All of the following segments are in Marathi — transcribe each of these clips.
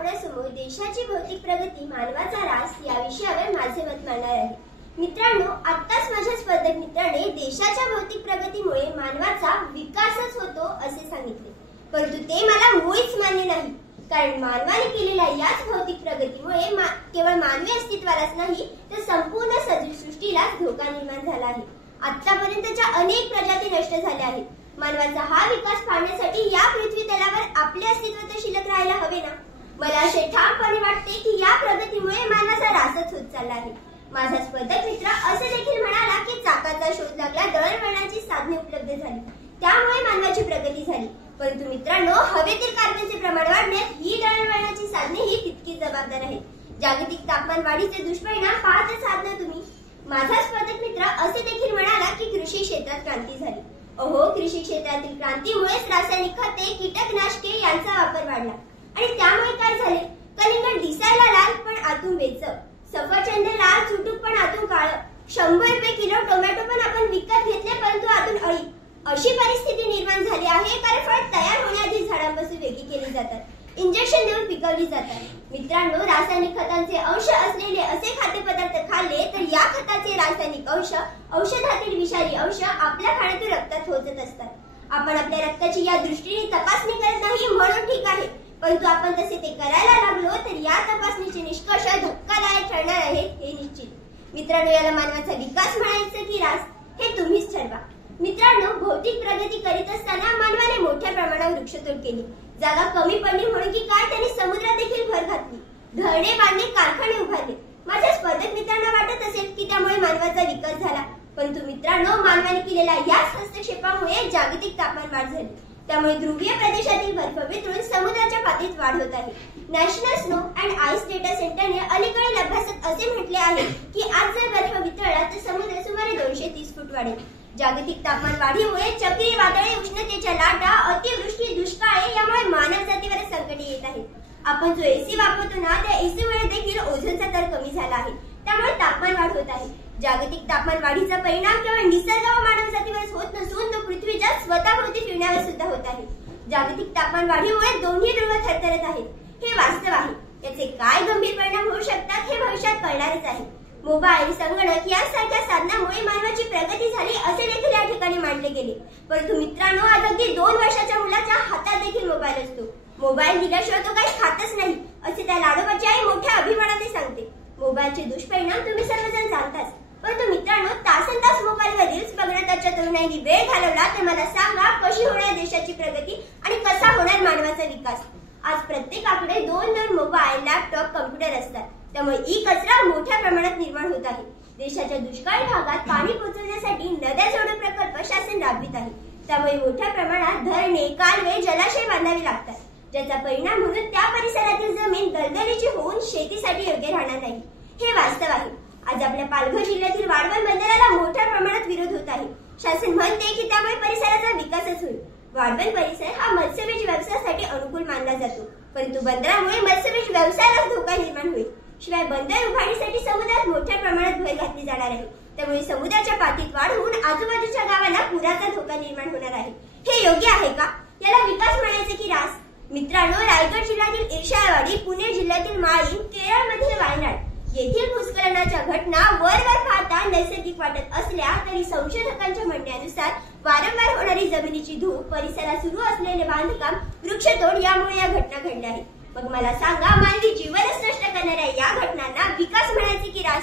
आपल्यासमोर देशाची भौतिक प्रगती मानवाचा ऱ्हास या विषयावर माझे मत मांडणार आहे। मित्रांनो, आत्ताच माझ्या स्पर्धक मित्राने देशाच्या भौतिक प्रगतीमुळे मानवाचा विकासच होतो असे सांगितले, परंतु ते मला मुळीच मान्य नाही। कारण मानवाने केलेल्या याच भौतिक प्रगतीमुळे केवळ मानवी अस्तित्वालाच नाही तर संपूर्ण सृष्टीलाच धोका निर्माण झाला आहे। आतापर्यंतच्या अनेक प्रजाती नष्ट झाल्या आहेत। मानवाचा हा विकास पाहण्यासाठी या पृथ्वी तलावर आपले अस्तित्व तर शिल्लक राहायला हवे ना। मला असे ठामपणे वाटते की या प्रगतीमुळे मानवाचा ऱ्हासच होत चालला आहे। माझा स्पर्धक मित्र असे देखील म्हणाला की चाकाचा शोध लागला, दळणवळणाची साधने उपलब्ध झाली, त्यामुळे मानवाची प्रगती झाली। परंतु मित्रांनो, हवेतील कार्बनचे प्रमाण वाढण्यास ही दळणवळणाची साधने ही तितकीच जबाबदार आहेत। जागतिक तापमान वाढीचे दुष्परिणाम पाहतच आहात ना तुम्ही। माझा स्पर्धक मित्र असे देखील म्हणाला की कृषी क्षेत्रात क्रांती झाली। अहो, कृषी क्षेत्रातील क्रांतीमुळेच रासायनिक खते, कीटकनाशके यांचा वापर वाढला आणि त्यामुळे काय झाले? कलिंगड दिसायला लाल पण आतून बेचव, सफरचंद लाल चुटूक पण आतून काळ, 100 रुपये किलो टोमॅटो पण आपण विकत घेतले परंतु आतून अळी, अशी परिस्थिती निर्माण झाली आहे। कारण फळ तयार होण्याआधी झाडांपासून वेगळी केली जातात, इंजेक्शन देऊन पिकवली जातात। मित्रांनो, रासायनिक खतांचे अंश असलेले असे खाद्यपदार्थ खाल्ले तर या खताचे रासायनिक अंश, औषधातील विषारी अंश आपल्या खाण्यातून रक्तात पोहोचत असतात। आपण आपल्या रक्ताची या दृष्टीने तपासणी करत नाही म्हणून ठीक आहे, परंतु आपण तसे ते करायला लागलो तर या तपासणीचे निष्कर्ष धक्कादायक ठरणार आहेत हे निश्चित। मित्रांनो, याला मानवाचा विकास म्हणायचं की ऱ्हास हे तुम्हीच ठरवा। मित्रांनो, भौतिक प्रगती करीत असताना मानवाने मोठ्या प्रमाणावर वृक्षतोड केली। जागा कमी पडली म्हणून की काय, त्यांनी समुद्रात देखील भर घातली, धरणे बांधले, कारखाने उभारले। माझ्या स्पर्धक मित्रांना वाटत असेल की त्यामुळे मानवाचा विकास झाला, परंतु मित्रांनो, मानवाने केलेल्या याच हस्तक्षेपामुळे जागतिक तापमान वाढ झाली। त्यामुळे ध्रुवीय प्रदेशातील बर्फ वितळून समुद्राच्या पातळीत वाढ होत आहे। National snow and ice data सेंटरने अलीकडील अभ्यासात असे म्हटले आहे की आज जर बर्फ वितळला तर समुद्र सुमारे 230 फूट वाढेल। जागतिक तापमान वाढीमुळे चक्रीवादळे, उष्णतेच्या लाटा, अतिवृष्टी, दुष्काळे यामुळे मानव जातीवर संकटे येत आहेत। आपण जो एसी वापरतो ना, त्या एसीमुळे देखील ओझोनचा थर कमी झाला आहे, त्यामुळे तापमान वाढ होत आहे। जागतिक तापमान वाढीचा परिणाम केवळ निसर्ग व मानव जातीवरच होत नसून तो पृथ्वीच्या स्वतःभोवती फिरण्यावर सुद्धा होत आहे। जागतिक तापमान वाढीमुळे दोन्ही ध्रुव थरथरत आहेत, हे वास्तव आहे। याचे काय गंभीर परिणाम होऊ शकतात हे भविष्यात कळणारच आहे। मोबाईल, संगणक यासारख्या साधनांमुळे मानवाची प्रगती झाली असे देखील या ठिकाणी मांडले गेले, परंतु मित्रांनो, आज अगदी 2 वर्षाच्या मुलाच्या हातात देखील मोबाईल असतो। मोबाईल दिल्याशिवाय तो काही खातच नाही असे त्या लाडोबाची आई मोठ्या अभिमानाने सांगते। मोबाईलचे दुष्परिणाम तुम्ही सर्वजण जाणताच, परंतु मित्रांनो, तासनतास मोबाईलवर रील्स बघण्याच्या तरुणाईने वेळ घालवला तर मला सांगा, कशी होणार देशाची प्रगती आणि कसा होणार मानवाचा विकास? आज प्रत्येकाकडे 2 मोबाईल, लॅपटॉप, कम्प्युटर असतात, त्यामुळे ई कचरा मोठ्या प्रमाणात निर्माण होत आहे। देशाच्या दुष्काळी भागात पाणी पोहोचवण्यासाठी नद्या जोडणी प्रकल्प शासन राबवित आहे, त्यामुळे मोठ्या प्रमाणात धरणे, कालवे, जलाशय बांधावे लागतात, ज्याचा परिणाम म्हणून त्या परिसरातील जमीन दलदलीची होऊन शेतीसाठी योग्य राहणार नाही, हे वास्तव आहे। आज आपल्या पालघर जिल्ह्यातील वाढवण बंदराला मोठ्या प्रमाणात विरोध होत आहे। शासन म्हणते की त्यामुळे परिसराचा विकासच होईल। वाढवण परिसर हा मत्स्यबीज व्यवसायासाठी अनुकूल मानला जातो, परंतु बंदरामुळे मत्स्यबीज व्यवसायाला धोका निर्माण होईल। शिवाय बंदर उभारणीसाठी समुद्रात मोठ्या प्रमाणात भर घातली जाणार आहे, त्यामुळे समुद्राच्या पातळीत वाढ होऊन आजूबाजूच्या गावांना पुराचा धोका निर्माण होणार आहे। हे योग्य आहे का? याला विकास म्हणायचे की ऱ्हास? मित्रांनो, रायगड जिल्ह्यातील इर्षाळवाडी, पुणे जिल्ह्यातील माळीण, केरळमधील वायनाड येथील भूस्खलनाच्या घटना वरवर पाहता नैसर्गिक वाटत असल्या तरी संशोधकांच्या म्हणण्यानुसार वारंवार होणारी जमिनीची धूप, परिसरात सुरू असलेले बांधकाम, वृक्षतोड यामुळे या घटना घडल्या आहेत। मग मला सांगा, मानवी जीवनच नष्ट करणाऱ्या या घटनांना विकास म्हणायचे की ऱ्हास?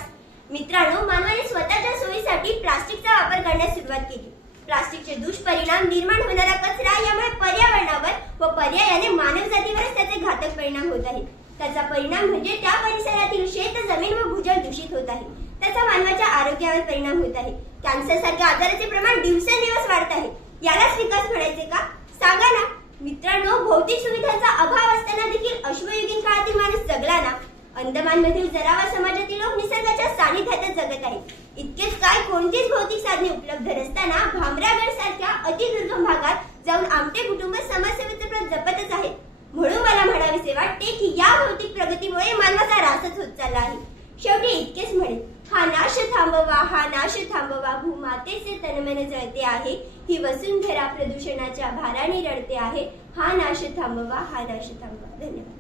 मित्रांनो, मानवाने स्वतःच्या सोयीसाठी प्लास्टिकचा वापर करण्यास सुरुवात केली। प्लास्टिकचे दुष्परिणाम, निर्माण होणारा कचरा यामुळे पर्यावरणावर व पर्यायाने मानव जातीवरच त्याचे घातक परिणाम होत आहेत। त्याचा परिणाम म्हणजे त्या परिसरातील शेत जमीन व भूजल दूषित होत आहे, त्याचा मानवाच्या आरोग्यावर परिणाम होत आहे। कॅन्सर सारख्या आजाराचे प्रमाण दिवसेंदिवस वाढत आहे, यालाच विकास म्हणायचे का? सांगा ना। मित्रांनो, भौतिक सुविधांचा अभाव असताना देखील अश्मयुगीन काळातील माणूस जगला ना। अंदमान मधील जरावा समाजातील लोक निसर्गाच्या सानिध्यातच जगत आहेत। इतकेच काय, कोणतीच भौतिक साधने उपलब्ध नसताना भामरागड सारख्या अतिदुर्गम भागात जाऊन आमटे कुटुंब समाजसेवेचे व्रत जपतच आहेत। म्हणून मला म्हणावेसे वाटते की या भौतिक प्रगतीमुळे मानवाचा ऱ्हासच होत चालला आहे। शेवटी इतकेच म्हणेन, हा नाश थांबवा, हा नाश थांबवा, भूमातेचे तनमन जळते आहे, ही वसुंधरा प्रदूषणाच्या भाराने रडते आहे, हा नाश थांबवा, हा नाश थांबवा। धन्यवाद।